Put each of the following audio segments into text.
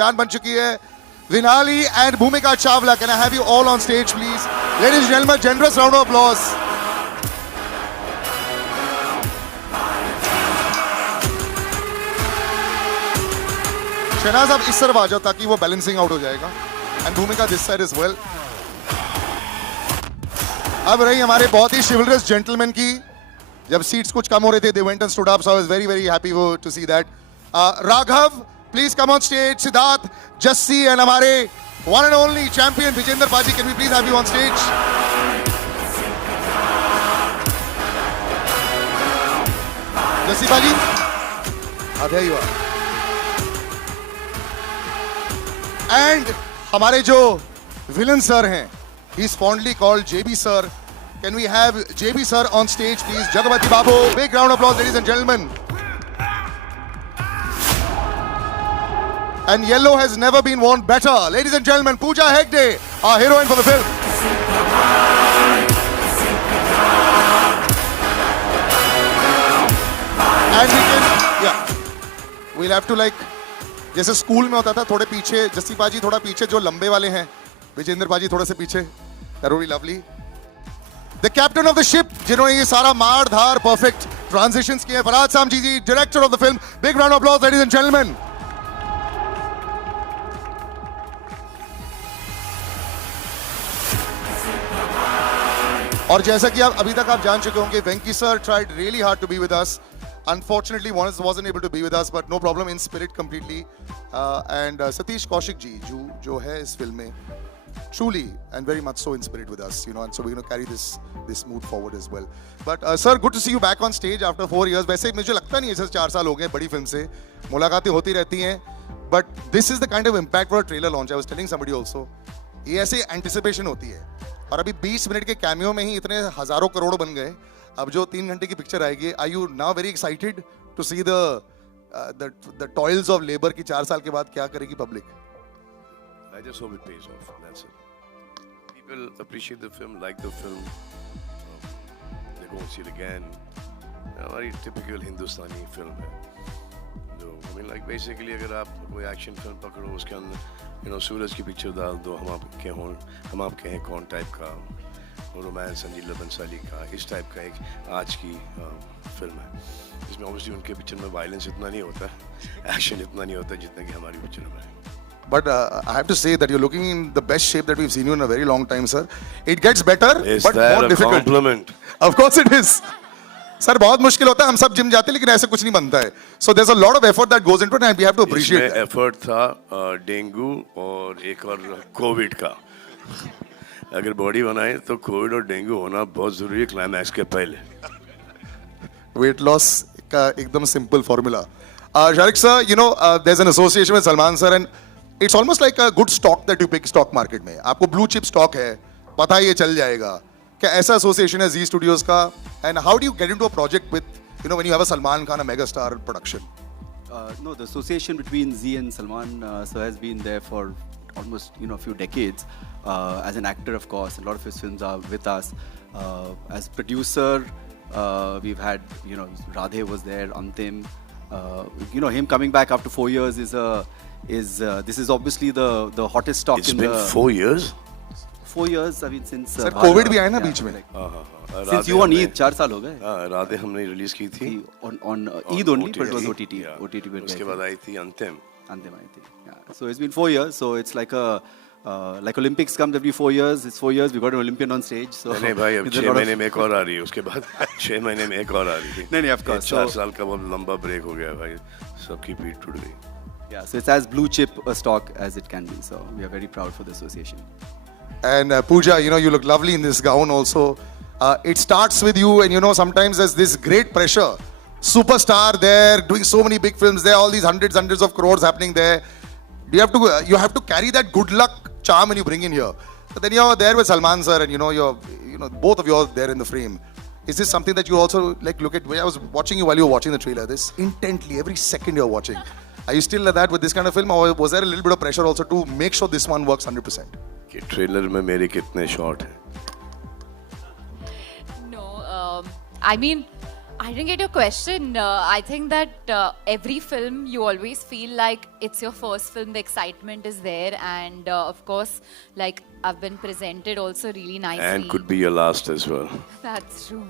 जान बन चुकी है. Vinali and Bhumika Chawla, can I have you all on stage, please? Ladies and gentlemen, generous round of applause. Shehnaaz आप इस तरफ आ जाओ ताकि वो बैलेंसिंग आउट हो जाएगा. एंड भूमिका दिस साइड इज वेल. अब रही हमारे बहुत ही शिवलरस जेंटलमैन की. जब सीट्स कुछ कम हो रहे थे, they went and stood up, so I was very very happy to see that. Raghav, please come on stage. Siddharth, Jassi and हमारे one and only champion Vijender Paji, can we please have you on stage? Jassi Paji, there you are. And हमारे जो villain sir हैं, he's fondly called JB sir. Can we have JB sir on stage, please? Jagapati Babu, big round of applause, ladies and gentlemen. And yellow has never been worn better. Ladies and gentlemen, Pooja Hegde, our heroine for the film. And we can, yeah, we'll have to like, जैसे school में होता था, थोड़े पीछे, जस्सी पाजी थोड़ा पीछे, जो लंबे वाले हैं, विजेंद्र पाजी थोड़े से पीछे. That would be lovely. The captain of the ship, जिन्होंने ये सारा मार धार perfect transitions किए, फराज सामजी जी, director of the film. Big round of applause, ladies and gentlemen. और जैसा कि आप अभी तक आप जान चुके होंगे, वेंकी sir tried really hard to be with us. Unfortunately, wasn't able to be with us, but no problem, in spirit completely. And Satish Kaushik ji, जो है इस फिल्म में, truly and very much so in spirit with us, you know, and so we're going to carry this mood forward as well. But sir, good to see you back on stage after 4 years. वैसे मुझे लगता नहीं है जैसे 4 साल हो गए बड़ी फिल्म से, मुलाकातें होती रहती हैं. But this is the kind of impact for a trailer launch. I was telling somebody also, ये ऐसे anticipation होती है. और अभी 20 मिनट के कैमियो में ही इतने हजारों करोड़ बन गए. अब जो 3 घंटे की पिक्चर आएगी, are you now very excited to see the toils of labor की 4 साल के बाद क्या करेगी public? I just hope it pays off. That's it. People appreciate the film, like the film. They go and see it again. हमारी typical हिंदुस्तानी film है. जो I mean like basically अगर आप कोई action film पकड़ो, उसके अंदर सूरज की पिक्चर डाल दो, हम आपके हैं कौन टाइप का, रोमांस संजीला बंसाली का, इस टाइप का एक आज की फिल्म है. इसमें ऑब्वियसली उनके पिक्चर में वायलेंस इतना नहीं होता, एक्शन इतना नहीं होता जितना कि हमारी पिक्चर में है. But I have to say that you're looking in the best shape that we've seen you in a very long time, sir. It gets better, is but that more a difficult. Compliment? Of course it is. Sir, बहुत मुश्किल होता है. हम सब gym जाते हैं, लेकिन ऐसे कुछ नहीं बनता है. So there's a lot of effort that goes into it, and we have to appreciate that. Effort था डेंगू और एक और कोविड का. अगर बॉडी बनाए तो कोविड और डेंगू होना बहुत जरूरी है क्लाइमैक्स के पहले. Weight loss का एकदम simple formula. Sharik sir, you know, there's an association with Salman sir, and it's almost like a good stock that you pick stock market में. आपको blue chip stock है, पता है ये चल जाएगा. क्या ऐसा association है Z Studios का? And how do you get into a project with, you know, when you have a Salman Khan, a megastar production? No, the association between Z and Salman sir has been there for almost a few decades. As an actor, of course, a lot of his films are with us. As producer, we've had Radhe was there, Antim. Him coming back after 4 years this is obviously the hottest stock It's in been the 4 years. 4 years. I mean since Sir, COVID भी आया ना बीच में. Since you on Eid 4 साल हो गए. राधे हमने release की थी on Eid only, but it was OTT. Yeah. OTT में उसके बाद आई थी अंतिम. Antim आई थी. Yeah. So it's been 4 years. So it's like like Olympics comes every 4 years. It's 4 years. We got an Olympian on stage. So नहीं भाई, अब 6 महीने में एक और आ रही है. उसके बाद 6 महीने में एक और आ रही थी. नहीं, of course. 4 साल का बहुत लंबा ब्रेक हो गया भाई. सबकी पीठ टूट गई. Yeah, so it's as blue chip a stock as it can be. So we are very proud for the association. And Pooja, you look lovely in this gown also. It starts with you, and sometimes there's this great pressure. Superstar there, doing so many big films there, all these hundreds of crores happening there. You have to carry that good luck charm when you bring in here. But then you're there with Salman sir, and you're both of you are there in the frame. Is this something that you also like look at? I was watching you while you were watching the trailer. This intently, every second you're watching. Are you still like that with this kind of film, or was there a little bit of pressure also to make sure this one works 100%? कि trailer में मेरे कितने shot हैं? No, I mean, I didn't get your question. I think that every film you always feel like it's your first film. The excitement is there, and of course, like I've been presented also really nicely. And could be your last as well. That's true.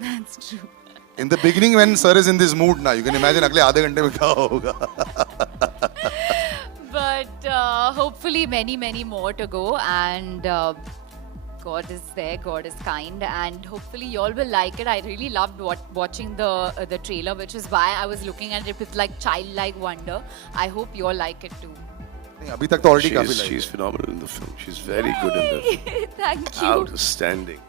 That's true. In the beginning, when sir is in this mood, now you can imagine अगले आधे घंटे में क्या होगा. But hopefully, many more to go, and God is there. God is kind, and hopefully, you all will like it. I really loved watching the trailer, which is why I was looking at it with like childlike wonder. I hope you all like it too. नहीं, अभी तक तो already काफी like. She's phenomenal in the film. She's very good in the film. Thank you. Outstanding.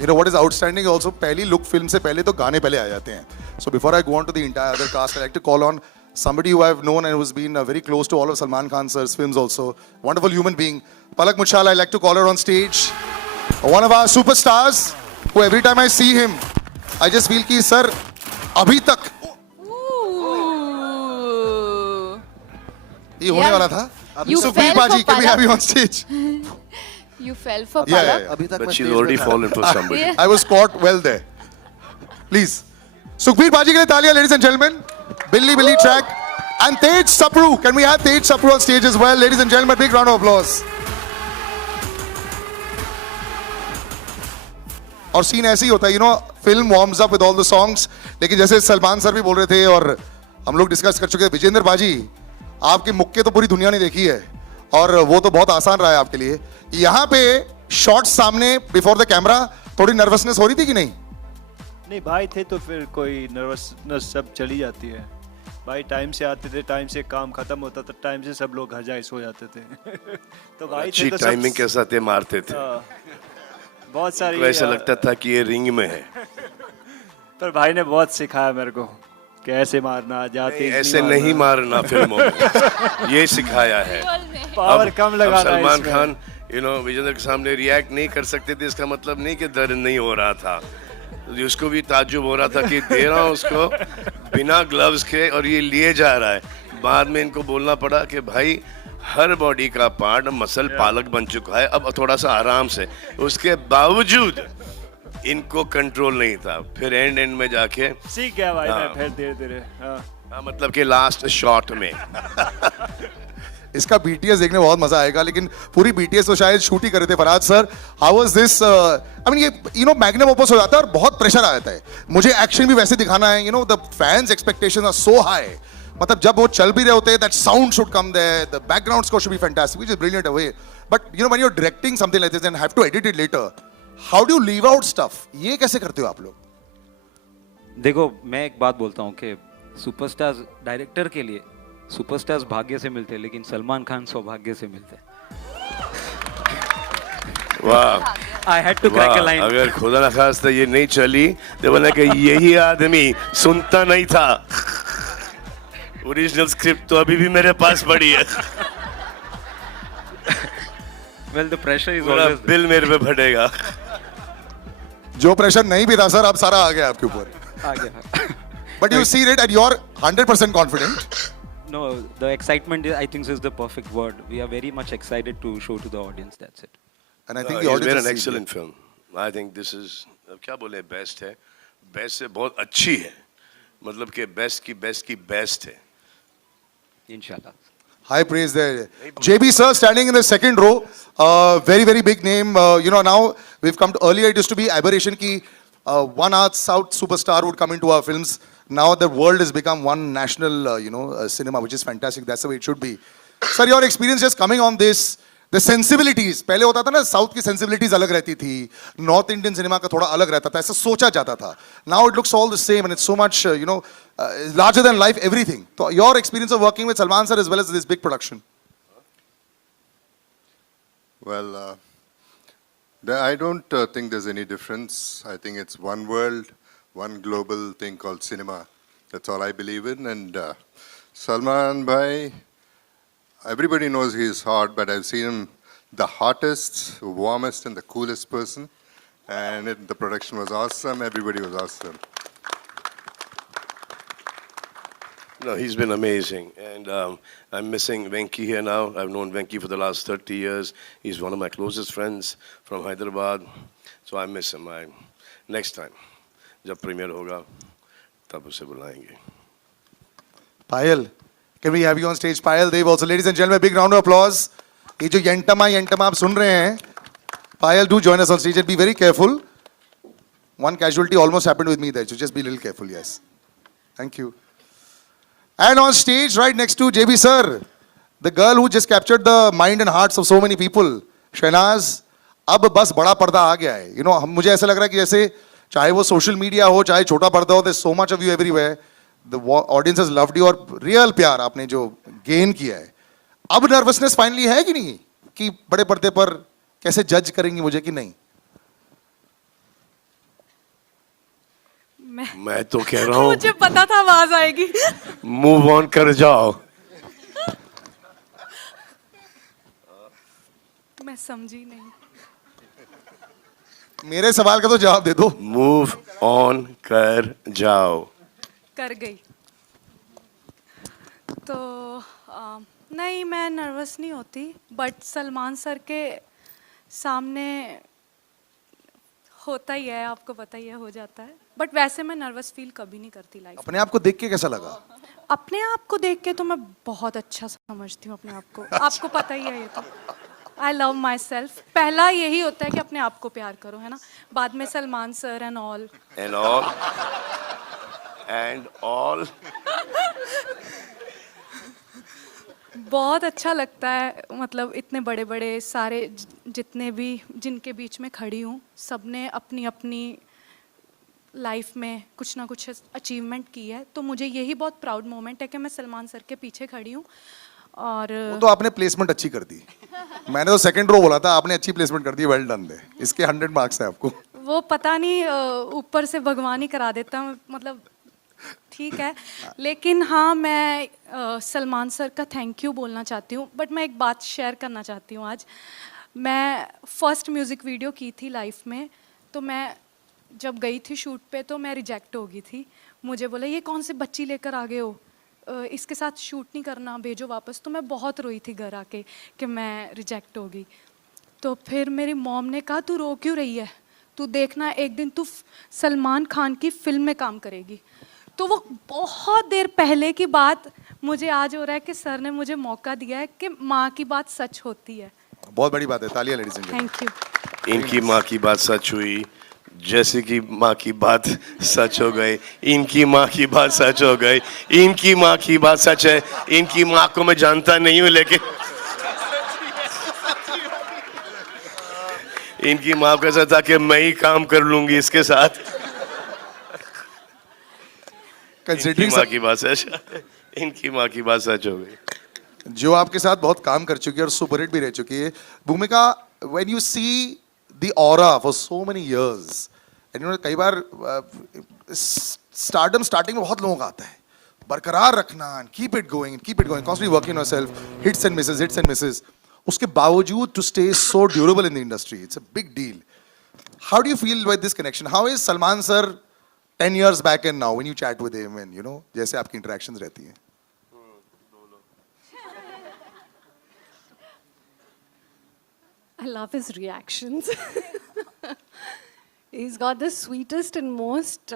You know what is outstanding also, पहली look film से पहले तो गाने पहले आ जाते हैं. So before I go on to the entire other cast, I like to call on somebody who I've known and who's been very close to all of Salman Khan sir's films also. Wonderful human being. Palak Muchal, I like to call her on stage. One of our superstars, who every time I see him, I just feel कि sir अभी तक Ooh. ये होने वाला था. You Sukhbir fell for Baji, can we have Palak. you on stage? You fell for Yeah, Palak. yeah. अभी तक मैं But she's stage already पे था. fallen for somebody. Yeah. I was caught well there. Please. Sukhbir Baji के लिए तालियां, ladies and gentlemen. Billy track. And Tej Sapru. Can we have Tej Sapru on stage as well? Ladies and gentlemen, big round of applause. और scene ऐसे ही होता है, you no, film warms up with all the songs. लेकिन जैसे Salman sir भी बोल रहे थे और हम लोग डिस्कस कर चुके हैं, विजेंद्र बाजी, आपके मुक्के तो पूरी दुनिया ने देखी है और वो तो बहुत आसान रहा है आपके लिए. यहाँ पे शॉट्स सामने बिफोर द कैमरा थोड़ी नर्वसनेस हो रही थी कि नहीं? नहीं भाई थे तो फिर कोई नर्वसनेस सब चली जाती है. भाई टाइम से आते थे, टाइम से काम खत्म होता था, टाइम से सब लोग घर जाए सो जाते थे. तो भाई अच्छी थे तो टाइमिंग के साथ ये मारते थे. बहुत सारी तो ऐसा लगता था कि ये रिंग में है. पर भाई ने बहुत सिखाया मेरे को कैसे मारना, जाते ऐसे नहीं मारना फिल्मों में. ये सिखाया है. पावर कम अब लगाना सलमान इसमें. खान विजेंद्र के सामने रिएक्ट नहीं कर सकते थे. इसका मतलब नहीं कि दर्द नहीं हो रहा था. उसको भी ताज्जुब हो रहा था कि दे रहा हूँ उसको बिना ग्लव्स के और ये लिए जा रहा है. बाद में इनको बोलना पड़ा कि भाई हर बॉडी का पार्ट मसल पालक बन चुका है, अब थोड़ा सा आराम से. उसके बावजूद इनको कंट्रोल नहीं था. फिर एंड में जाके सीख गया भाई हाँ. मैं फिर धीरे धीरे. मतलब कि लास्ट शॉट में इसका बीटीएस देखने में बहुत मजा आएगा, लेकिन पूरी बीटीएस तो शायद शूट ही कर रहे थे. Farhad sir, how was this? I mean ये यू नो मैग्नम ओपस हो जाता है और बहुत प्रेशर आ जाता है. मुझे एक्शन भी वैसे दिखाना है, you know the fans expectations are so high. मतलब जब वो चल भी रहे होते हैं, that sound should come there, the background score should be fantastic, which is brilliant away. But you know when you are directing something like this and have to edit it later, how do you leave out stuff? ये कैसे करते हो आप लोग? देखो, मैं एक बात बोलता हूँ कि सुपरस्टार्स डायरेक्टर के लिए सुपरस्टार्स भाग्य से मिलते हैं, लेकिन सलमान खान सौभाग्य से मिलते हैं. वाह. I had to crack a line. अगर खुदा न खास्ता ये नहीं चली तो बोला कि यही आदमी सुनता नहीं था. ओरिजिनल स्क्रिप्ट तो अभी भी मेरे पास पड़ी है. वेल, द प्रेशर इज पूरा ऑलवेज बिल मेरे पे फटेगा. जो प्रेशर नहीं भी था सर, अब सारा आ गया आपके ऊपर. आ गया. But you see it and you are 100% confident. No, the excitement I think is the perfect word. We are very much excited to show to the audience. That's it. And I think the It's audience been has an seen excellent it. film. I think this is क्या बोले, best है. Best से बहुत अच्छी है. मतलब कि best की बेस्ट है. Inshallah. High praise there. JB sir standing in the second row. Very big name. You know, now we've come to, earlier it used to be aberration ki one South superstar would come into our films. Now the world has become one national, cinema, which is fantastic. That's the way it should be. Sir, your experience just coming on this, the sensibilities. पहले होता था ना, south की sensibilities अलग रहती थी, north Indian cinema का थोड़ा अलग रहता था, ऐसा सोचा जाता था. Now it looks all the same and it's so much, larger than life, everything. So your experience of working with Salman sir as well as this big production. Well, I don't think there's any difference. I think it's one world, one global thing called cinema. That's all I believe in. And Salman Bhai, everybody knows he's hot, but I've seen him the hottest, warmest, and the coolest person. And the production was awesome. Everybody was awesome. No, he's been amazing, and I'm missing Venki here now. I've known Venki for the last 30 years. He's one of my closest friends from Hyderabad, so I miss him. Next time, जब premiere होगा तब उसे बुलाएंगे. Payal, can we have you on stage? Payal Dev also. Ladies and gentlemen, big round of applause. ये जो यंटमा आप सुन रहे हैं, Payal, do join us on stage and be very careful. One casualty almost happened with me there, so just be a little careful, yes. Thank you. And on stage, right next to JB sir, the girl who just captured the mind and hearts of so many people, Shehnaz, अब बस बड़ा पर्दा आ गया है. You know, मुझे ऐसा लग रहा है कि जैसे चाहे वो सोशल मीडिया हो, चाहे छोटा पर्दा हो, there's so much of you everywhere. The audience has loved you और real प्यार आपने जो gain किया है. अब nervousness finally है कि नहीं? कि बड़े पर्दे पर कैसे जज करेंगी मुझे कि नहीं? मैं तो कह रहा हूँ मुझे पता था आवाज आएगी. मूव ऑन कर जाओ. मैं समझी नहीं. मेरे सवाल का तो जवाब दे दो. मूव ऑन कर जाओ. कर गई. तो नहीं, मैं नर्वस नहीं होती, बट सलमान सर के सामने होता ही है, आपको पता ही है, हो जाता है. बट वैसे मैं नर्वस फील कभी नहीं करती लाइफ. अपने आप को देख के कैसा लगा? अपने आप को देख के तो मैं बहुत अच्छा समझती हूँ अपने आप को. आपको पता ही है ये तो. I love my self. पहला यही होता है कि अपने आप को प्यार करो, है ना. बाद में Salman sir and all. And all बहुत अच्छा लगता है. मतलब इतने बड़े बड़े सारे जितने भी जिनके बीच में खड़ी हूँ, सबने अपनी अपनी लाइफ में कुछ ना कुछ अचीवमेंट की है. तो मुझे यही बहुत प्राउड मोमेंट है कि मैं सलमान सर के पीछे खड़ी हूँ. और वो तो आपने प्लेसमेंट अच्छी कर दी. मैंने तो सेकंड रो बोला था, आपने अच्छी प्लेसमेंट कर दी. Well done they. इसके 100 मार्क्स है आपको. वो पता नहीं ऊपर से भगवान ही करा देता हूँ. मतलब ठीक है. लेकिन हाँ, मैं सलमान सर का थैंक यू बोलना चाहती हूँ. बट मैं एक बात शेयर करना चाहती हूँ आज. मैं फर्स्ट म्यूज़िक वीडियो की थी लाइफ में. तो मैं जब गई थी शूट पे तो मैं रिजेक्ट हो गई थी. मुझे बोला ये कौन सी बच्ची लेकर आ गए हो, इसके साथ शूट नहीं करना, भेजो वापस. तो मैं बहुत रोई थी घर आके कि मैं रिजेक्ट हो गई. तो फिर मेरी मॉम ने कहा तू रो क्यों रही है, तू देखना एक दिन तू सलमान खान की फिल्म में काम करेगी. तो वो बहुत देर पहले की बात मुझे आज हो रहा है कि सर ने मुझे मौका दिया है कि माँ की बात सच होती है. बहुत बड़ी बात है. तालियां ladies and gentleman. Thank you. इनकी माँ की बात सच हुई, जैसे कि माँ की बात सच हो गई. इनकी माँ की बात सच हो गई. इनकी माँ की बात सच है. इनकी माँ को मैं जानता नहीं हूँ, लेकिन इनकी माँ को ऐसा था कि मैं ही काम कर लूंगी इसके साथ. इनकी माँ की बात सच, इनकी माँ की बात सच हो गई. जो आपके साथ बहुत काम कर चुकी है और सुपरहिट भी रह चुकी है. भूमिका, when you see the aura for so many years, and you know कई बार स्टारडम स्टार्टिंग में बहुत लोगों का आता है. बरकरार रखना, keep it going, constantly working on yourself, hits and misses. उसके बावजूद to stay so durable in the industry, it's a big deal. How do you feel with this connection? How is Salman sir 10 years back and now when you chat with him and you know जैसे आपकी interactions रहती हैं? I love his reactions. He's got the sweetest and most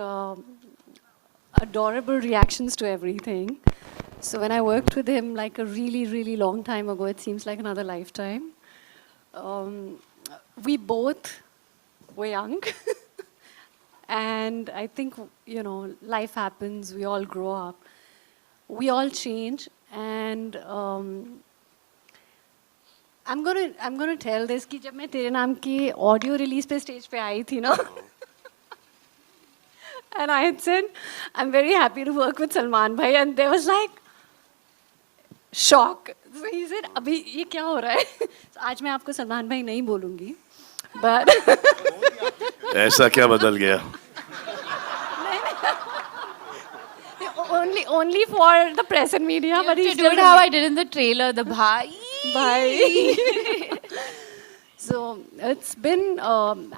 adorable reactions to everything. So when I worked with him like a really, really long time ago, it seems like another lifetime. We both were young. And I think, you know, life happens, we all grow up, we all change, and I'm gonna tell this कि जब मैं तेरे नाम की audio release पे stage पे आई थी ना, and I had said, I'm very happy to work with Salman bhai, and there was like shock. So he said, अभी ये क्या हो रहा है? So आज मैं आपको सलमान भाई नहीं बोलूँगी, but ऐसा क्या बदल गया? only for the press and media, but You he's do it how I did in the trailer, the bhai. Bye. So it's been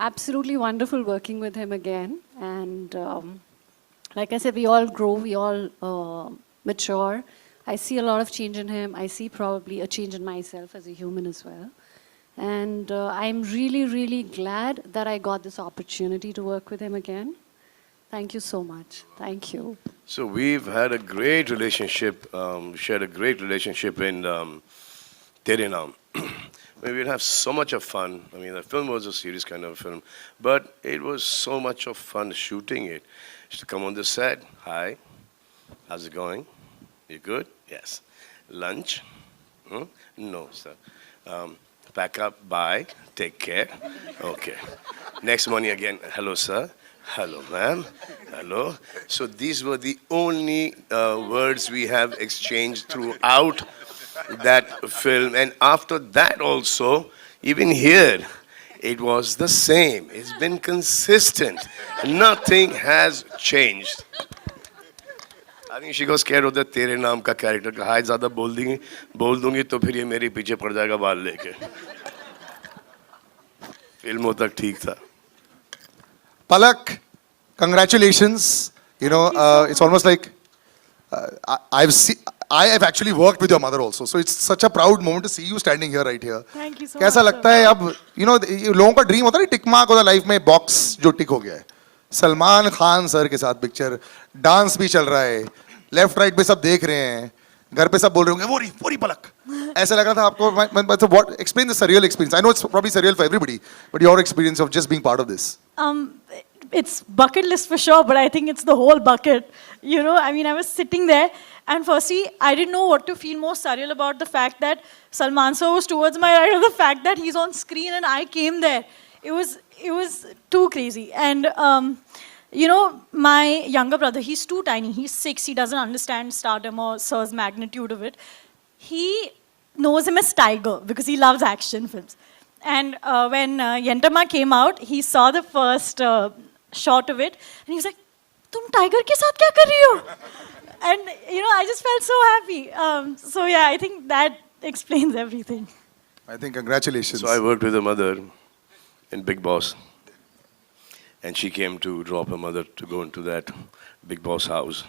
absolutely wonderful working with him again, and like I said, we all grow, we all mature. I see a lot of change in him. I see probably a change in myself as a human as well. And I'm really, really glad that I got this opportunity to work with him again. Thank you so much. Thank you. So we've had a great relationship, shared a great relationship in Tere Naam. We'd have so much of fun. I mean, the film was a serious kind of film, but it was so much of fun shooting it. Used to come on the set. Hi, how's it going? You good? Yes. Lunch? Hmm? No, sir. Pack up, bye, take care. Okay. Next morning again, hello, sir. Hello, ma'am. Hello. So these were the only words we have exchanged throughout that film. And after that also, even here, it was the same. It's been consistent. Nothing has changed. I think she got scared of the तेरे नाम का character. हाय ज़्यादा बोल दूंगी तो फिर ये मेरे पीछे पड़ जाएगा बाल लेके. फिल्मों तक ठीक था. Palak, congratulations. You know, it's almost like I have actually worked with your mother also. So it's such a proud moment to see you standing here right here. Thank you so कैसा much, लगता है अब, you know, लोगों का dream होता है ना tick mark होता है लाइफ में, बॉक्स जो टिक हो गया है. सलमान खान सर के साथ पिक्चर, डांस भी चल रहा है, लेफ्ट राइट पे सब देख रहे हैं, घर पे सब बोल रहे होंगे वो रही पलक. ऐसा लग रहा था आपको. What explain this surreal experience? I know it's probably surreal for everybody, but your experience of just being part of this. It's bucket list for sure, but I think it's the whole bucket. You know, I mean, I was sitting there, and firstly, I didn't know what to feel more surreal about the fact that Salman sir was towards my right, or the fact that he's on screen and I came there. It was too crazy. And you know, my younger brother, he's too tiny. He's 6. He doesn't understand stardom or sir's magnitude of it. He knows him as Tiger because he loves action films. And when Yentama came out, he saw the first shot of it, and he was like, "Tum tiger ke saath kya kar rahi ho?" And you know, I just felt so happy. So yeah, I think that explains everything. I think congratulations. So I worked with her mother in Big Boss. And she came to drop her mother to go into that Big Boss house.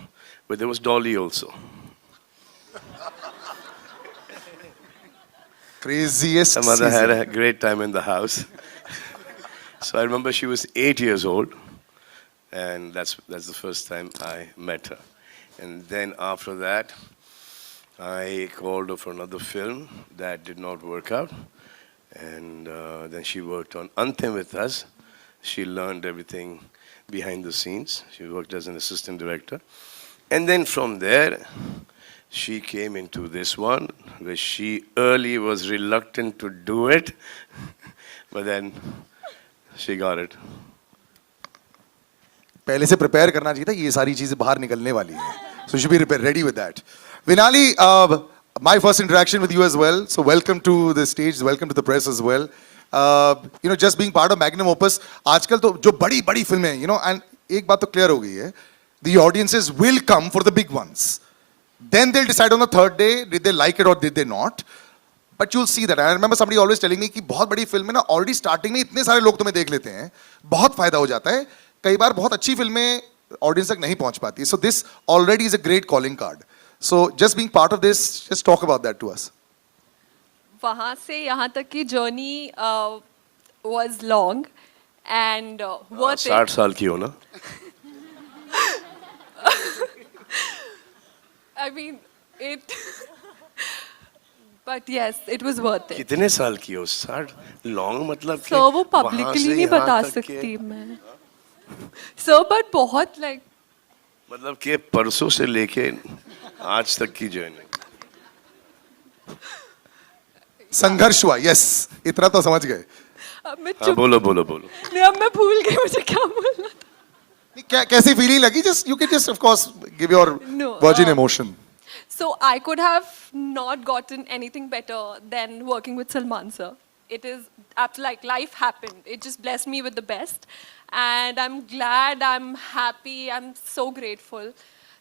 But there was Dolly also. Craziest Her mother season. had a great time in the house. So I remember she was 8 years old. And that's the first time I met her. And then after that, I called her for another film. That did not work out. And then she worked on Anthem with us. She learned everything behind the scenes. She worked as an assistant director. And then from there, she came into this one, where she early was reluctant to do it. But then she got it. पहले से prepare करना चाहिए था, ये सारी चीजें बाहर निकलने वाली हैं. So you should be ready with that. Vinali, my first interaction with you as well. So welcome to the stage, welcome to the press as well. You know, just being part of Magnum Opus, आजकल तो जो बड़ी फिल्में हैं, you know, and एक बात तो clear हो गई है, the audiences will come for the big ones. Then they'll decide on the third day, did they like it or did they not. But you'll see that. I remember somebody always telling me कि बहुत बड़ी film में ना already starting में इतने सारे लोग तुम्हें देख लेते हैं, बहुत फायदा हो जाता है. कई बार बहुत अच्छी फिल्में audience तक नहीं पहुंच पाती. So this already is a great calling card. So just being part of this, just talk about that to us. वहाँ से यहाँ तक की journey was long and worth it. 60 साल की हो ना? I mean, it. But yes, it was worth it. कितने साल की हो? 60 long मतलब कि So वो वहाँ publicly से नहीं यहाँ बता तक के- सकती मैं. So but बहुत like. मतलब कि परसों से लेके आज तक की जर्नी. संघर्ष हुआ, yes, इतना तो समझ गए. अब मैं हाँ चुप. बोलो. नहीं अब मैं भूल गई मुझे क्या बोलना था. कैसी फीलिंग लगी? Just you can just of course give your No, virgin emotion. So I could have not gotten anything better than working with Salman sir. It is like life happened. It just blessed me with the best. And I'm glad, I'm happy, I'm so grateful.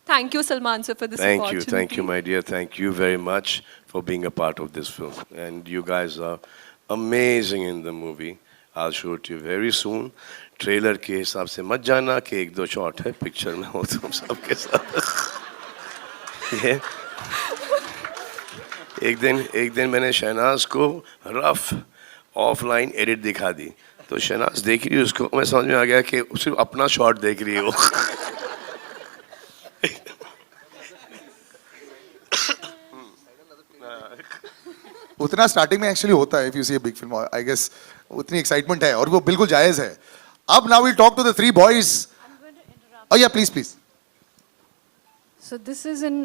Thank you, Salman sir, for this opportunity. Thank you, my dear. Thank you very much for being a part of this film. And you guys are amazing in the movie. I'll show it to you very soon. Trailer के हिसाब से मत जाना कि 1-2 shot है picture में हो तुम सबके साथ. ये एक दिन मैंने शहनाज को रफ ऑफलाइन एडिट दिखा दी. तो शहनाज देख रही है उसको, मैं समझ में आ गया कि सिर्फ अपना शॉट देख रही है वो। उतना स्टार्टिंग में एक्चुअली होता है, if you see a big film I guess उतनी एक्साइटमेंट है और वो बिल्कुल जायज है. अब now we talk to the three boys. Oh yeah, please, please. So this is in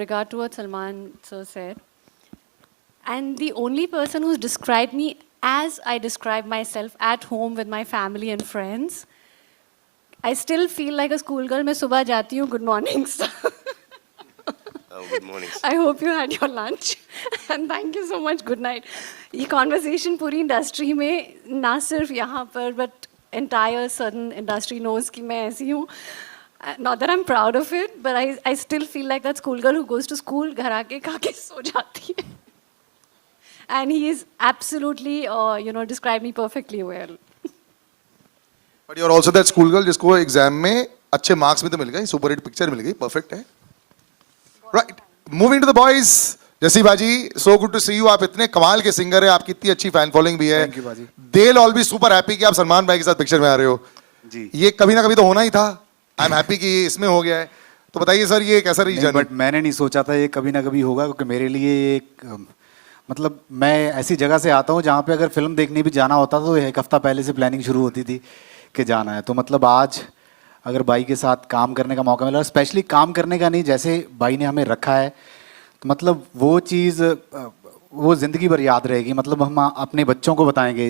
regard to what Salman sir said. And the only person who's described me as I describe myself at home with my family and friends, I still feel like a schoolgirl. मैं सुबह जाती हूँ, good morning sir. Oh, good morning. I hope you had your lunch and thank you so much. Good night. ये conversation पूरी industry में ना सिर्फ यहाँ पर but entire certain industry knows कि मैं ऐसी हूँ. Not that I'm proud of it, but I still feel like that schoolgirl who goes to school, घर आके खा के सो जाती है. And he is absolutely, described me perfectly well. But you're also that schoolgirl जिसको एग्जाम में अच्छे marks भी तो मिल गए, सुपर हिट पिक्चर मिल गई, परफेक्ट है. Right. Moving to the boys. जसी बाजी, so good to see you. आप इतने कमाल के सिंगर हैं, आपकी इतनी अच्छी फैन फॉलोइंग भी है. Thank you बाजी. They'll all be super happy कि आप सलमान भाई के साथ पिक्चर में आ रहे हो. जी. ये कभी ना कभी तो होना ही था. I'm happy कि ये इसमें हो गया है. तो बताइए सर, ये कैसा रीजन? बट मैंने नहीं सोचा था ये कभी ना कभी होगा, क्योंकि मेरे लिए एक मतलब मैं ऐसी जगह से आता हूँ जहाँ पे अगर फिल्म देखने भी जाना होता तो एक हफ्ता पहले से प्लानिंग शुरू होती थी कि जाना है. तो मतलब आज अगर भाई के साथ काम करने का मौका मिला, स्पेशली काम करने का नहीं, जैसे भाई ने हमें रखा है, तो मतलब वो चीज़ वो ज़िंदगी भर याद रहेगी. मतलब हम अपने बच्चों को बताएंगे,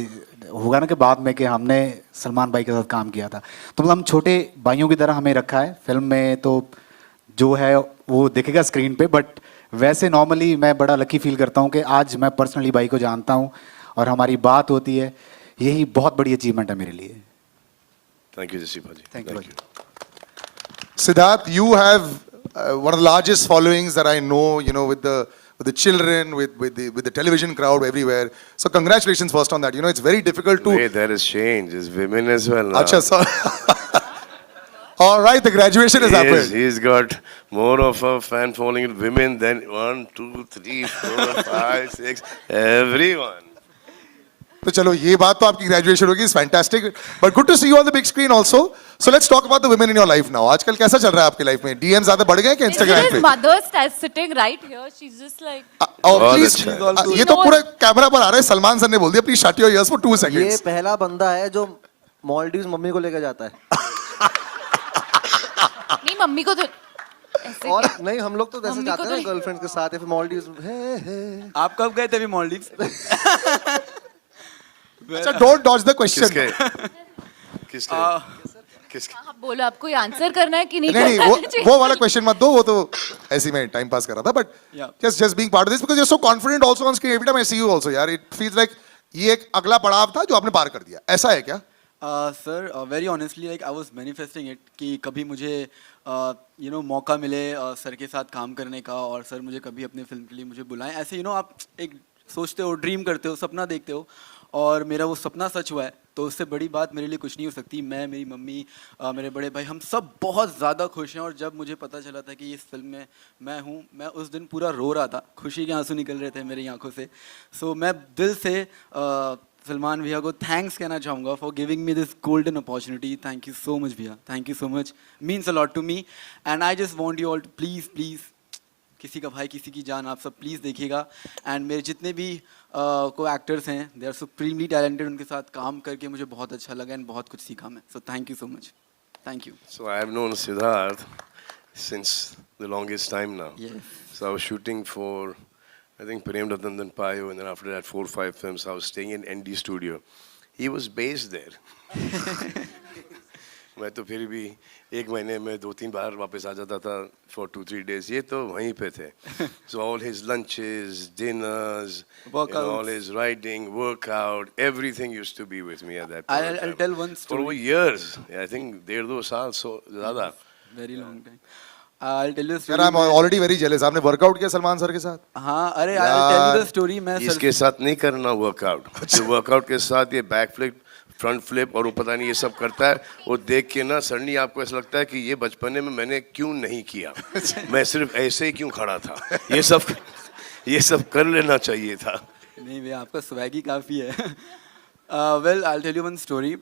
होगा ना कि बाद में कि हमने सलमान भाई के साथ काम किया था. तो मतलब हम छोटे भाइयों की तरह हमें रखा है फिल्म में. तो जो है वो दिखेगा स्क्रीन पे, बट वैसे नॉर्मली मैं बड़ा लकी फील करता हूँ कि आज मैं पर्सनली भाई को जानता हूँ और हमारी बात होती है. यही बहुत बड़ी अचीवमेंट है मेरे लिए. Thank you, Jesse Bhaji. Thank you. Siddharth, you have one of the largest followings that I know, with the children, with the television crowd everywhere. So congratulations first on that. It's very difficult to... Wait, there is change. There's women as well now. Acha, sir. All right, the graduation has happened. He's got more of a fan following with women than 1, 2, 3, 4, 5, 6, everyone. तो चलो ये बात तो आपकी graduation होगी, is fantastic. But good to see you on the big screen also. So let's talk about the women in your life now. आजकल कैसा चल रहा है आपकी लाइफ में? डीएम ज्यादा बढ़ गए कि इंस्टाग्राम पे? His mother sitting right here. She's just like. Please, ये तो पूरे कैमरा पर आ रहा है. सलमान सर ने बोल दिया, please shut your ears for 2 seconds. ये पहला बंदा है जो मालदीव्स मम्मी को लेकर जाता है. नहीं, मम्मी को तो और नहीं, हम लोग तो जैसे जाते हैं ना गर्लफ्रेंड के साथ, या फिर मालदीव्स. आप कब गए थे अभी मालदीव्स? अच्छा, डोंट डॉज द क्वेश्चन. किसके? आप बोलो, आपको ये आंसर करना है कि नहीं? नहीं, वो वाला क्वेश्चन मत दो. वो तो ऐसे में टाइम पास कर रहा था. But just being part of this because you are so confident also on screen. Every time I see you also, यार, इट फील्स लाइक ये एक अगला पड़ाव था जो आपने पार कर दिया. ऐसा है क्या? Sir, very honestly, like I was manifesting it कि कभी मुझे मौका मिले सर के साथ काम करने का, और सर मुझे कभी अपने फिल्म के लिए मुझे बुलाएं. ऐसे आप एक सोचते हो, ड्रीम करते हो, सपना देखते हो, और मेरा वो सपना सच हुआ है. तो उससे बड़ी बात मेरे लिए कुछ नहीं हो सकती. मैं, मेरी मम्मी, मेरे बड़े भाई, हम सब बहुत ज़्यादा खुश हैं. और जब मुझे पता चला था कि इस फिल्म में मैं हूँ, मैं उस दिन पूरा रो रहा था. खुशी के आंसू निकल रहे थे मेरी आंखों से. सो मैं दिल से सलमान भैया को थैंक्स कहना चाहूँगा for giving me this golden opportunity. Thank you so much भैया, thank you so much. Means a lot to me. And I just want you all to please किसी का भाई किसी की जान, आप सब प्लीज़ देखिएगा. एंड मेरे जितने भी को एक्टर्स हैं, दे आर सुप्रीमली टैलेंटेड. उनके साथ काम करके मुझे बहुत अच्छा लगा एंड बहुत कुछ सीखा मैं. So thank you so much. Thank you. So I have known Siddharth since the longest time now. Yes. So I was shooting for, I think, Prem Ratandan Payo, and then after that 4 or 5 films. I was staying in ND Studio. He was based there. मैं तो फिर भी 1 महीने में 2-3 बार वापस आ जाता था for 2-3 days. ये तो वहीं पे थे. So all his lunches, dinners, all his writing, workout, everything used to be with me at that point. I'll tell one story. For over years. I think 1.5-2 साल so ज़्यादा. Very long time. I'll tell you a story. यार, I'm already very jealous. आपने workout किया Salman sir के साथ? हाँ, अरे I'll tell you the story. मैं इसके साथ नहीं करना वर्कआउट. जो वर्कआउट के साथ ये बैक फ्लिप, फ्रंट फ्लिप और वो पता नहीं ये सब करता है, वो देख के ना सडनली आपको ऐसा लगता है कि ये बचपने में मैंने क्यों नहीं किया. मैं सिर्फ ऐसे ही क्यों खड़ा था. ये सब कर लेना चाहिए था. नहीं भैया, आपका स्वैग ही काफ़ी है. Well I tell you one story.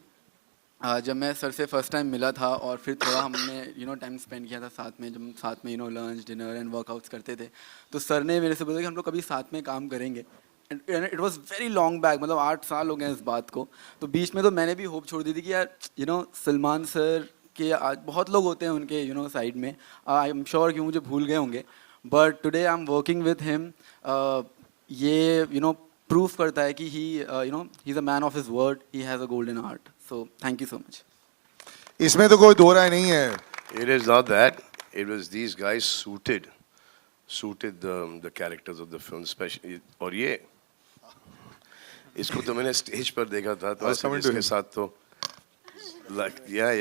जब मैं सर से फर्स्ट टाइम मिला था और फिर थोड़ा हमने टाइम स्पेंड किया था साथ में, जब हम साथ में लंच डिनर एंड वर्कआउट्स करते थे, तो सर ने मेरे से बोला कि हम लोग कभी साथ में काम करेंगे. And it was very long back, मतलब 8 साल हो गए इस बात को. तो बीच में तो मैंने भी होप छोड़ दी थी कि यार सलमान सर के आज बहुत लोग होते हैं उनके साइड में, आई एम श्योर कि मुझे भूल गए होंगे, but today I am working with him. ये प्रूफ करता है कि he is a man of his word, he has a golden heart. So thank you so much. इसमें तो कोई दो राय नहीं है. It is not that. It was these guys suited the characters of the film, especially. और ये इसको तो मैंने स्टेज पर देखा था, तो इसके साथ तो like yeah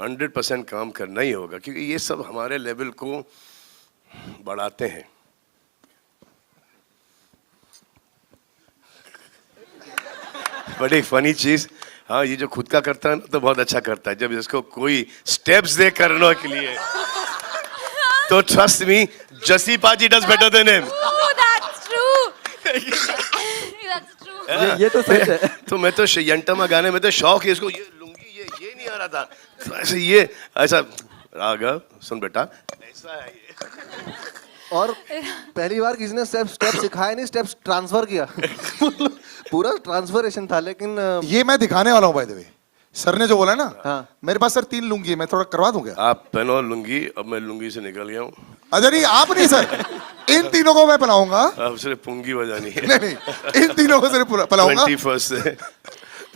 100% काम करना ही होगा, क्योंकि ये सब हमारे लेवल को बढ़ाते हैं. बड़ी फनी चीज, हाँ, ये जो खुद का करता है ना तो बहुत अच्छा करता है. जब इसको कोई स्टेप्स दे करने के लिए, तो ट्रस्ट मी, जसी पाजी does better than him. That's true. That's true. ये तो सच है. तो मैं तो यंटमा गाने में तो शौक है इसको, ये लुंगी ये नहीं आ रहा था, तो ऐसे ये ऐसा राघव सुन बेटा ऐसा है ये. और पहली बार किसी ने स्टेप सिखाया नहीं, स्टेप्स ट्रांसफर किया. पूरा ट्रांसफरेशन था. लेकिन ये मैं दिखाने वाला हूँ बाय द वे. सर ने जो बोला ना, हाँ. मेरे पास सर 3 लुंगी है, मैं थोड़ा करवा दूं क्या? आप पहनो लुंगी. अब मैं लुंगी से निकल गया हूँ. अच्छा नहीं, आप नहीं सर, इन तीनों को मैं पहनाऊंगा. अब सिर्फ पुंगी बजानी है. नहीं, इन तीनों को सिर्फ पहनाऊंगा. 21st से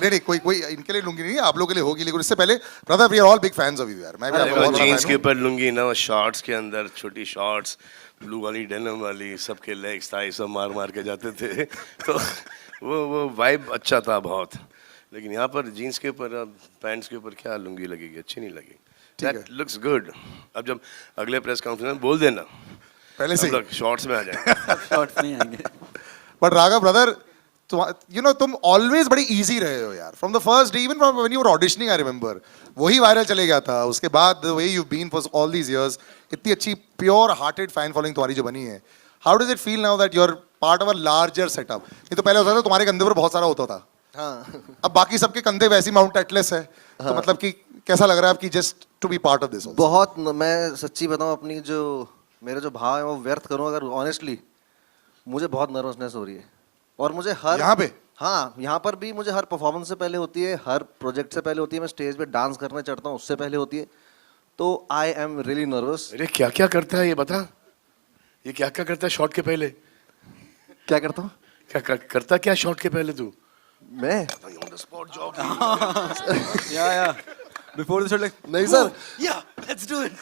नहीं कोई इनके लिए लुंगी नहीं है, आप लोगों के लिए होगी. लेकिन इससे पहले brother, we are all big fans of you यार. मैं भी आपका बहुत बड़ा जीन्स fan के हूं. ऊपर लुंगी ना, शॉर्ट्स के अंदर छोटी शॉर्ट्स, ब्लू वाली डेनिम वाली, सबके लेग्स थाई सब मार के जाते थे. तो वो वाइब अच्छा था बहुत. लेकिन यहाँ पर जीन्स के ऊपर, पैंट्स के ऊपर क्या लुंगी लगेगी, अच्छी नहीं लगेगी. That looks good. अब जब अगले प्रेस कॉन्फ्रेंस में बोल देना पहले से शॉर्ट्स में आ जाए. शॉर्ट्स नहीं आएंगे. बट राघव ब्रदर, तुम ऑलवेज बड़ी इजी रहे हो यार. From the first day, even from when you were auditioning, I remember वही वायरल चले गया था. उसके बाद the way you been for all these years, इतनी अच्छी प्योर हार्टेड फैन फॉलोइंग तुम्हारी जो बनी है. How does it feel now that you are part of a larger setup? ये तो पहले होता था तुम्हारे कंधे पर बहुत सारा होता था. हाँ. अब बाकी सबके कंधे वैसी माउंट एटलस है. तो मतलब कि कैसा लग रहा है आपकी just to be part of this? बहुत. मैं सच्ची बताऊं, अपनी जो मेरे जो भाव है वो व्यर्थ करूं अगर ऑनेस्टली, मुझे बहुत नर्वसनेस हो रही है. और मुझे हर यहाँ पे, हाँ, यहाँ पर भी मुझे हर परफॉर्मेंस से पहले होती है, हर प्रोजेक्ट से पहले होती है, मैं स्टेज पे डांस करने चढ़ता हूँ उससे पहले होती है. तो आई एम रियली नर्वस. अरे क्या क्या करता है ये बता. ये क्या क्या करता है शॉट के पहले? क्या करता हूँ? क्या करता क्या शॉट के पहले तू? मैं ऑन द स्पॉट जॉब. या बिफोर द शॉट लाइक नहीं सर, या लेट्स डू इट.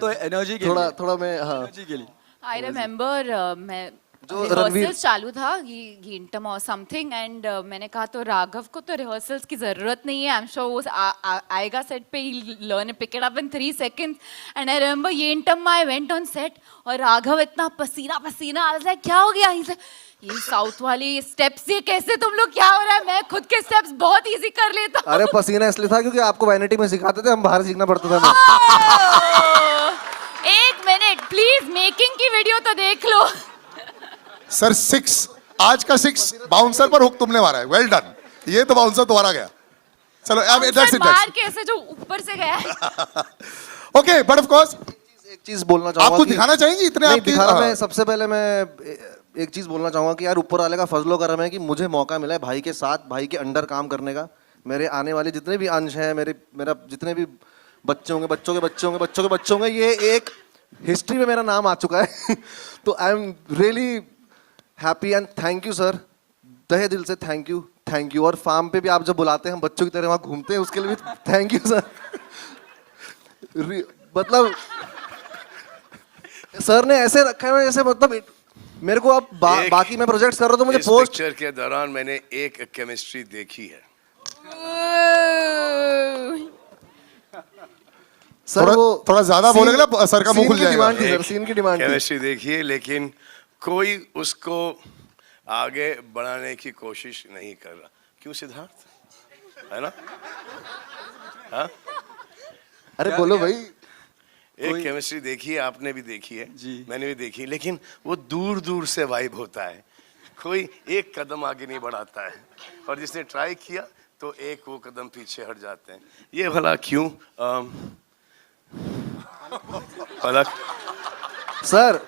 तो एनर्जी के थोड़ा मैं, हाँ, एनर्जी के लिए. I remember मैं जो रिहर्सल्स चालू था, गिंटम और समथिंग, एंड मैंने कहा तो राघव को तो रिहर्सल्स की जरूरत नहीं है, आई एम श्योर वो आएगा सेट पे, ही learn pick it up in 3 seconds. And I remember गिंटम I went on set और राघव इतना पसीना पसीना, आई वाज लाइक क्या हो गया? ये साउथ वाली स्टेप्स, ये कैसे तुम लोग, क्या हो रहा है? मैं खुद के स्टेप्स बहुत इजी कर लेता हूं. अरे पसीना इसलिए था क्योंकि आपको वैनिटी में सिखाते थे, हम बाहर सीखना पड़ता था. एक मिनट प्लीज, मेकिंग की वीडियो तो देख लो. सर 6, आज का 6 बाउंसर पर हुक तुमने मारा है. Well done. ये तो बाउंसर तुम्हारा गया. चलो अब दैट्स इट. मार के ऐसे जो ऊपर से गया. ओके, बट ऑफ कोर्स एक चीज बोलना चाहूंगा. आपको दिखाना चाहेंगे इतने आपकी? मैं सबसे पहले मैं एक चीज बोलना चाहूंगा कि यार ऊपर वाले का फजलो करम है कि मुझे मौका मिला है भाई के साथ, भाई के अंडर काम करने का. मेरे आने वाले जितने भी अंश हैं, मेरा जितने भी बच्चे होंगे, बच्चों के बच्चे होंगे, बच्चों के बच्चे होंगे, ये एक हिस्ट्री में मेरा नाम आ चुका है. तो I am really happy and thank you sir, तहे दिल से थैंक यू. और फार्म पे भी आप जब बुलाते हैं, हम बच्चों की तरह वहाँ घूमते हैं, उसके लिए भी थैंक यू सर. मतलब सर ने ऐसे रखा है जैसे, मतलब मेरे को अब बाकी मैं प्रोजेक्ट्स कर रहा हूँ तो मुझे पोस्ट पिक्चर के दौरान मैंने एक केमिस्ट्री देखी है. सर. वो थोड़ा ज्यादा बोलेगा ना सर का मुंह खुल जाएगा. डिमांड थी सर, सीन की डिमांड थी. केमिस्ट्री देखी है, लेकिन कोई उसको आगे बढ़ाने की कोशिश नहीं कर रहा. क्यों सिद्धार्थ, है ना? हाँ? अरे बोलो भाई. एक केमिस्ट्री देखी है, आपने भी देखी है, मैंने भी देखी, लेकिन वो दूर दूर से वाइब होता है. कोई एक कदम आगे नहीं बढ़ाता है, और जिसने ट्राई किया तो एक वो कदम पीछे हट जाते हैं। ये भला क्यों? पलक, सर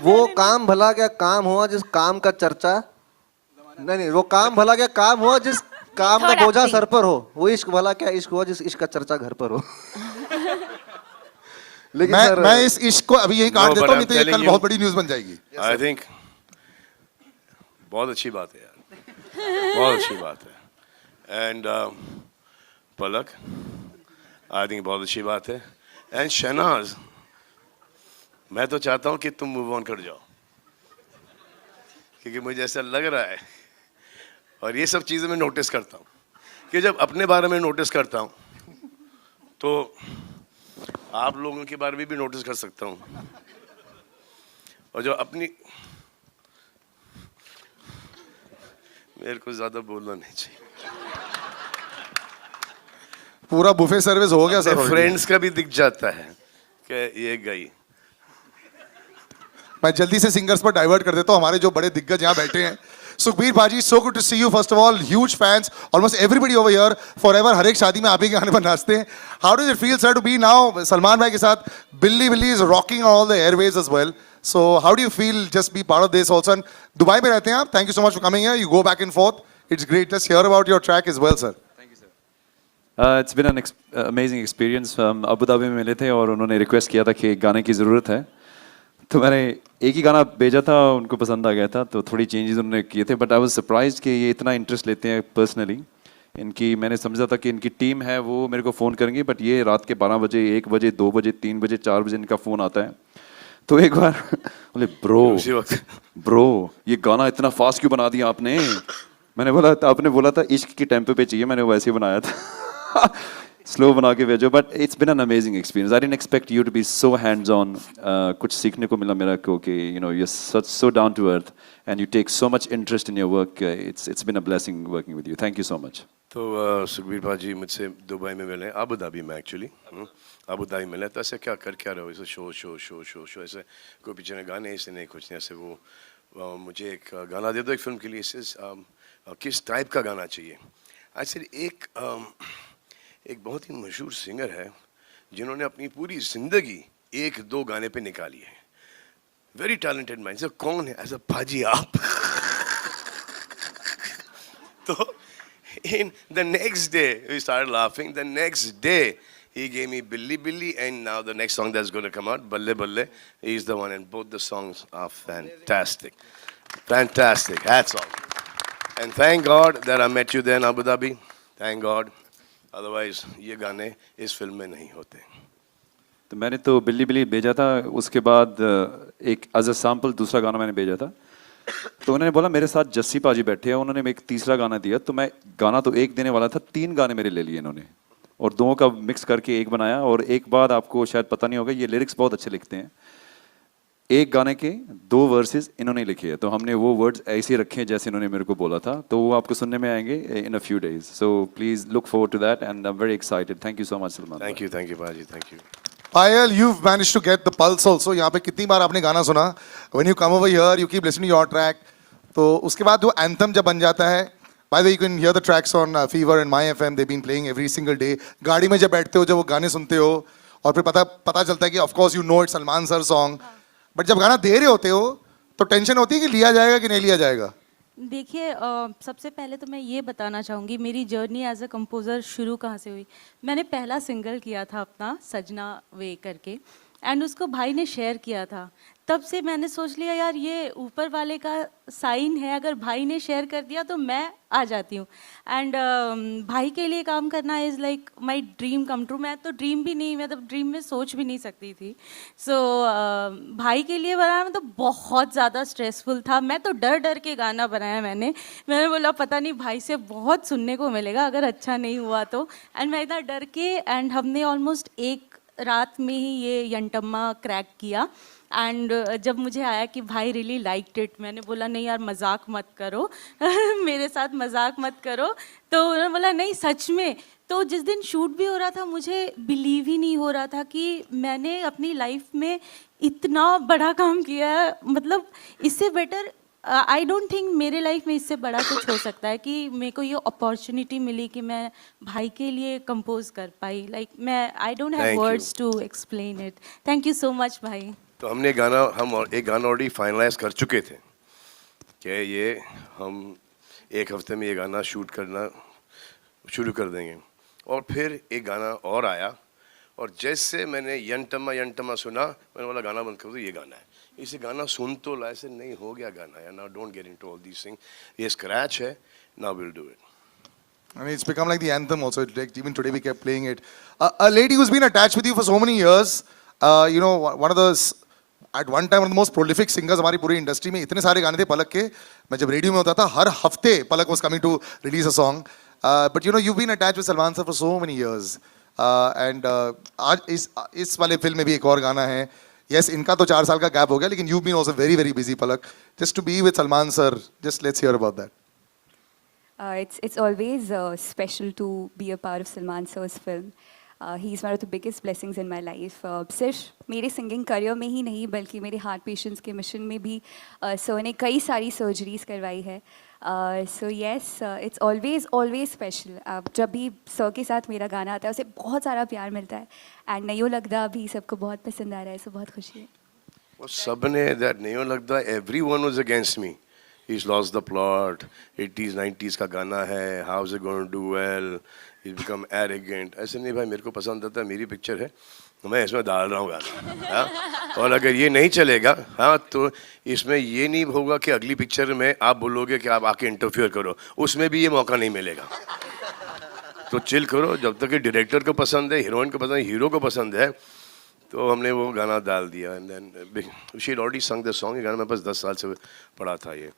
वो काम भला क्या काम हुआ जिस काम का चर्चा, नहीं वो काम भला क्या काम हुआ जिस काम का बोझा सर पर हो, वो इश्क भला क्या इश्क हुआ जिस इश्क का चर्चा घर पर हो। लेकिन मैं इस इश्क को अभी यही काट देता हूँ, नहीं तो ये कल बहुत बड़ी न्यूज़ बन जाएगी। आई थिंक बहुत अच्छी बात है यार, बहुत अच्छी बात है। एंड पलक, आई थिंक बहुत अच्छी बात है। एंड शहनाज, मैं तो चाहता हूँ कि तुम मूव ऑन कर जाओ, क्योंकि मुझे ऐसा लग रहा है, और ये सब चीज़ें मैं नोटिस करता हूँ कि जब अपने बारे में नोटिस करता हूँ तो आप लोगों के बारे में भी नोटिस कर सकता हूँ, और जो अपनी, मेरे को ज़्यादा बोलना नहीं चाहिए। पूरा बुफे सर्विस हो गया सर। फ्रेंड्स का भी दिख जाता है कि ये गई। मैं जल्दी से सिंगर्स पर डाइवर्ट कर देता हूँ, हमारे जो बड़े दिग्गज यहाँ बैठे हैं। सुखबीर भाजी, so good to see you. First of all, huge fans. Almost everybody over here, forever. हर एक शादी में आप ही के गाने पर नाचते हैं. How does it feel, sir, to be now Salman भाई के साथ? Billy is rocking all the airways as well. So how do you feel just be part of this also? And Dubai में रहते हैं आप. Thank you so much for coming here. You go back and forth. It's great. Just hear about your track as well, sir. It's been an amazing experience. Abu Dhabi में मिले थे और उन्होंने request किया था कि गाने की ज़रूरत है, तो मैंने एक ही गाना भेजा था, उनको पसंद आ गया था, तो थोड़ी चेंजेस उन्होंने किए थे। बट आई वाज सरप्राइज्ड कि ये इतना इंटरेस्ट लेते हैं पर्सनली इनकी। मैंने समझा था कि इनकी टीम है वो मेरे को फ़ोन करेंगी, बट ये रात के 12 बजे, 1 बजे, 2 बजे, 3 बजे, 4 बजे इनका फ़ोन आता है। तो एक बार बोले ब्रो ये गाना इतना फास्ट क्यों बना दिया आपने? मैंने बोला आपने बोला था इश्क के टेम्पो पे चाहिए, मैंने वैसे ही बनाया था। स्लो बना के भेजो। But it's been an amazing experience. I didn't expect you to be so hands on. कुछ सीखने को मिला मेरा को कि you know you are so down to earth and you take so much interest in your work. It's been a blessing working with you. Thank you so much. तो सुखबीर भाजी मुझसे दुबई में मिले, अबू धाबी में actually, Abu Dhabi मिले। तो ऐसे क्या कर क्या रहे हो? ऐसे show show show show show ऐसे कोई पीछे ने गाने ऐसे नहीं कुछ नहीं ऐसे। वो मुझे एक गाना दे दो एक फिल्म के लिए, किस टाइप का गाना चाहिए? एक्चुअली एक बहुत ही मशहूर सिंगर है जिन्होंने अपनी पूरी जिंदगी 1-2 गाने पे निकाली है। Very talented man. सर कौन है? ऐसा भाजी आप। तो in the next day we started laughing. The next day he gave me Billy Billy, and now the next song that's going to come out, Balle Balle, he's the one, and both the songs are fantastic. Fantastic. Hats off. And thank God that I met you there in Abu Dhabi. Thank God. Otherwise ये गाने इस film में नहीं होते। तो मैंने तो बिल्ली बिल्ली भेजा था, उसके बाद एक एज अ सैम्पल दूसरा गाना मैंने भेजा था। तो उन्होंने बोला मेरे साथ जस्सी पाजी बैठे हैं, उन्होंने एक तीसरा गाना दिया। तो मैं गाना तो एक देने वाला था, 3 गाने मेरे ले लिए इन्होंने और 2 का मिक्स करके एक बनाया। और एक बात आपको शायद पता नहीं होगा, ये लिरिक्स बहुत अच्छे लिखते हैं। एक गाने के 2 वर्सेस इन्होंने लिखे हैं, तो हमने वो वर्ड्स ऐसे रखे हैं जैसे इन्होंने मेरे को बोला था। तो वो आपको सुनने में आएंगे in a few days. So please look forward to that and I am very excited. Thank you so much Salman. Thank you भाजी, thank you. Payal, you've managed to get the pulse also. यहाँ पे कितनी बार आपने गाना सुना? When you come over here, you keep listening to your track. तो उसके बाद वो anthem जब बन जाता है, by the way, you can hear the tracks on Fever and My FM. They've been playing every single day. गाड़ी में जब बैठते हो, जब वो गाने सुनते हो, और फिर पता चलता है कि of course you know it's Salman sir song. But जब गाना दे रहे होते हो, तो टेंशन होती है कि लिया जाएगा कि नहीं लिया जाएगा? देखिए सबसे पहले तो मैं ये बताना चाहूँगी मेरी जर्नी एज अ कंपोज़र शुरू कहाँ से हुई। मैंने पहला सिंगल किया था अपना सजना वे करके, एंड उसको भाई ने शेयर किया था। तब से मैंने सोच लिया यार ये ऊपर वाले का साइन है, अगर भाई ने शेयर कर दिया तो मैं आ जाती हूँ। एंड भाई के लिए काम करना is like my dream come true. मैं तो ड्रीम भी नहीं, मतलब ड्रीम में सोच भी नहीं सकती थी। सो भाई के लिए बनाना तो बहुत ज़्यादा स्ट्रेसफुल था। मैं तो डर डर के गाना बनाया मैंने बोला पता नहीं भाई से बहुत सुनने को मिलेगा अगर अच्छा नहीं हुआ तो। एंड मैं इतना डर के, एंड हमने ऑलमोस्ट 1 रात में ही ये यंटम्मा क्रैक किया। एंड जब मुझे आया कि भाई रियली लाइक्ड इट, मैंने बोला नहीं यार मजाक मत करो मेरे साथ मजाक मत करो। तो उन्होंने बोला नहीं सच में। तो जिस दिन शूट भी हो रहा था मुझे बिलीव ही नहीं हो रहा था कि मैंने अपनी लाइफ में इतना बड़ा काम किया है। मतलब इससे बेटर आई डोंट थिंक मेरे लाइफ में इससे बड़ा कुछ हो सकता है कि मेरे को ये अपॉर्चुनिटी मिली कि मैं भाई के लिए कंपोज कर पाई. लाइक मैं I don't Thank have you. Words to explain it. Thank you so much भाई. तो हमने एक गाना ऑलरेडी फाइनलाइज कर चुके थे कि ये हम एक हफ्ते में ये गाना शूट करना शुरू कर देंगे, और फिर एक गाना और आया, और जैसे मैंने यंटमा सुना, मैंने बोला गाना बंद कर दो, ये गाना है. इसे गाना सुन तो ला, ऐसे नहीं हो गया गाना यार. Now don't get into all these things. ये स्क्रैच है, now will do it. I mean, it's become like the anthem also. Like even today we kept playing it. A lady who's been attached with you for so many years, you know, one of the, at one time one of the most prolific singers हमारी पूरी industry में. इतने सारे गाने थे पलक के. मैं जब रेडियो में होता था, हर हफ्ते पलक was coming to release a song. But you know, you've been attached with Salman sir for so many years. And आज इस वाले फिल्म में भी एक और गाना है. Yes, इनका तो 4 साल का गैप हो गया, लेकिन you've been also very very busy Palak. Just to be with Salman sir, just let's hear about that. It's always special to be a part of Salman sir's film. He's one of the biggest blessings in my life. सिर्फ मेरे singing career में ही नहीं, बल्कि मेरे heart patients के mission में भी sir ने कई सारी सर्जरीज करवाई है. So yes, it's always special. जब भी सर के साथ मेरा गाना आता है, उसे बहुत सारा प्यार मिलता है. एंड नयो लगदा भी सबको बहुत पसंद आ रहा है, सो बहुत खुशी है. वो सबने that नयो लगदा, everyone was against me. He's lost the plot. 80s 90s का गाना है. How is it going to do well? He's become arrogant. ऐसे नहीं भाई, मेरे को पसंद आता है, मेरी पिक्चर है, तो मैं इसमें डाल रहा हूँ गाना. हाँ? और अगर ये नहीं चलेगा, हाँ, तो इसमें ये नहीं होगा कि अगली पिक्चर में आप बोलोगे कि आप आके इंटरफियर करो. उसमें भी ये मौका नहीं मिलेगा. तो चिल करो. जब तक कि डायरेक्टर को पसंद है, हीरोइन को पसंद है, हीरो को पसंद है, तो हमने वो गाना डाल दिया. And then she had already sung the song. ये गाना मेरे पास 10 साल से पड़ा था ये.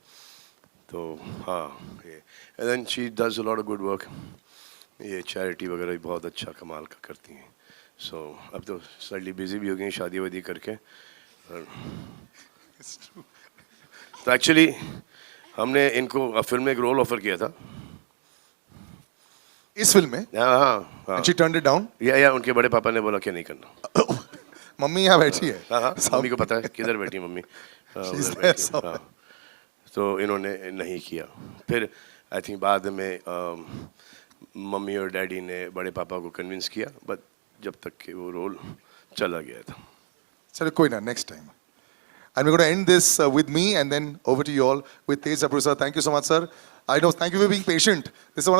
तो हाँ, ये and then she does a lot of good work. ये चैरिटी वगैरह भी बहुत अच्छा कमाल का करती हैं. सो अब तो सडनली बिजी भी हो गई शादी वादी करके. तो एक्चुअली हमने इनको फिल्म में एक रोल ऑफर किया था. इस फिल्म में? हाँ. And she turned it down? या उनके बड़े पापा ने बोला कि नहीं करना. मम्मी यहाँ बैठी है. हाँ, मम्मी को पता है किधर बैठी मम्मी. She's there somewhere. तो इन्होंने नहीं किया. फिर आई थिंक बाद में मम्मी और डैडी ने बड़े पापा को कन्विंस किया, बट जब तक कि वो रोल चला गया था. चलो कोई ना, next time. And we're going to end this with me, and then over to you all with Tej Sabru sir. Thank you so much, sir. I know, thank you for being patient. This is one of the